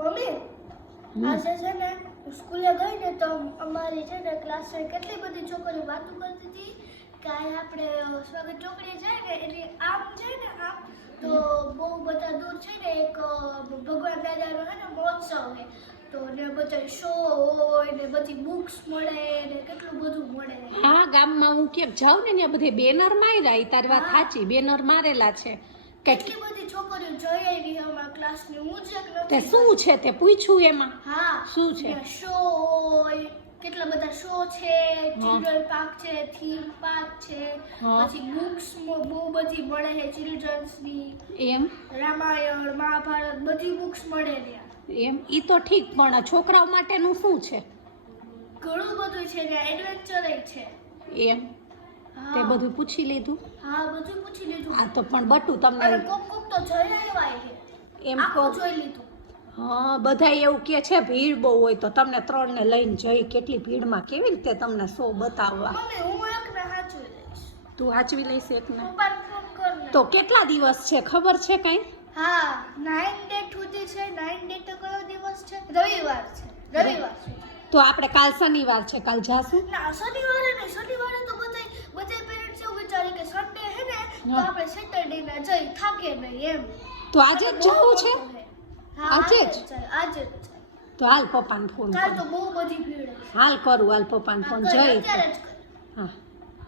Mummy આજે છે ને સ્કૂલે ગઈ ને તો અમારી છે ને ક્લાસમાં કેટલી બધી છોકરીઓ વાતો કરતી હતી કે આપણે સ્વાગત ચોકડીએ જાય ને એટલે આમ છે ને આમ તો બહુ બધા દૂર છે ને એક ભગવાન દાદાનો છે ને મહોત્સવ છે તો ને બધા શો હોય ને બધી બુક્સ મળે ને કેટલું બધું મળે. હા ગામમાં હું કેમ જાઉં ને ત્યાં બધે બેનર માર્યા. તારી વાત સાચી, બેનર મારેલા છે. કેટલી બધી છોકરીઓ જોઈ આવી અમારા ક્લાસની. હું જ એક તે નથી. શું છે તે પૂછ્યું એમાં? હા શું છે? શો હોય, કેટલા બધા શો છે, ચિલ્ડ્રન પાર્ક છે, થીમ પાર્ક છે, પછી બુક્સ બહુ બધી મળે છે ચિલ્ડ્રન્સની. એમ રામાયણ મહાભારત બધી બુક્સ મળે ત્યાં. એમ ઈ તો ઠીક, પણ છોકરાઓ માટેનું શું છે? ઘણું બધું છે ત્યાં, એડવેન્ચર છે. એમ તે બધું પૂછી લીધું? હા બધું પૂછી લીધું. આ તો પણ બટુ તમને અને કોક કોક તો જોઈ આવ્યા છે. એમ આખું કહો. જોઈ લીધું. હા બધા એવું કે છે ભીડ બહુ હોય તો તમને ત્રણને લઈને જઈ કેટલી ભીડમાં કેવી રીતે તમને શો બતાવવા. મમ્મી હું એકને સાચવી લઈશ. તું વાંચવી લઈશ એકને? પપ્પાને ફોન કર ને. તો કેટલા દિવસ છે ખબર છે કઈ? હા 9 ડેટ સુધી છે. 9 ડેટ તો કયો દિવસ છે? રવિવાર છે. રવિવાર છે. તો આપણે કાલ શનિવાર છે, કાલ જાશું? ના શનિવારે નહીં. શનિવારે તો બધા પેરેન્ટ્સ એવું વિચારે કે સન્ડે હે ને તો આપણે સેટરડે ના જઈ થાકે નહીં એમ. તો આજે જ જવું છે? હા આજે જ? આજે જ છે. તો હાલ પપ્પાને ફોન કાલ કર. તો બહુ બધી ભીડ છે. હાલ કરું, હાલ પપ્પાને ફોન હા, જઈ. અત્યારે જ કર. હા